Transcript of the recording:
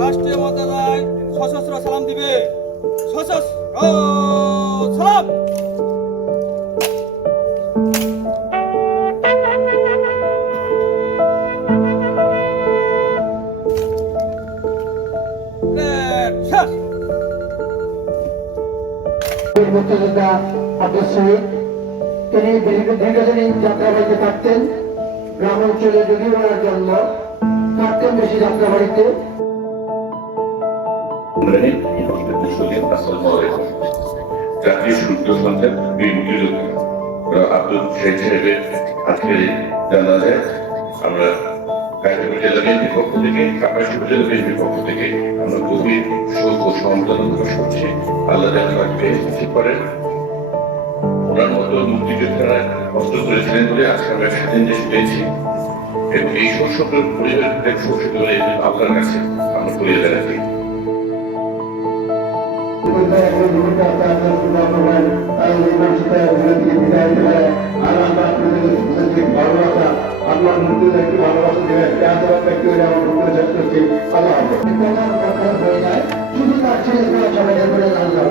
রাষ্ট্রীয় মর্যাদায় সশস্ত্র সালাম দিবে। সশস্ত্র সালাম! মুক্তিযোদ্ধা আব্দুল তিনি যাত্রাবাড়িতে থাকতেন। গ্রাম অঞ্চলে যদি ওনার জন্ম, থাকতেন বেশি যাত্রাবাড়িতে জাতীয় সূর্য সন্ধ্যা বীর মুক্তিযোদ্ধা আব্দুল শেখ সাহেবের আজকের জানাজায় আমরা গাজীপুর জেলা বিএনপির পক্ষ থেকে কাপাসী উপজেলা বিএনপির পক্ষ থেকে আমরা গভীর শোক ও সমবেদনা প্রকাশ করছি। আল্লাহ যেন তাকে ঠিক করেন। ওনার মতো মুক্তিযোদ্ধারা কষ্ট করেছিলেন বলে আজকে আমরা স্বাধীন দেশ পেয়েছি। এবং এই শোষকের পরিবারকে শোষিত করে আপনার কাছে আমরা করিয়ে বেড়াচ্ছি আল্লাহ মুক্তির একটু ভালোবাসা দেবেন যা দেওয়ার ব্যক্তি হয়ে আমার মুক্তির চেষ্টা করছি আল্লাহ শুধু তার ছেলে সবাই আল্লাহ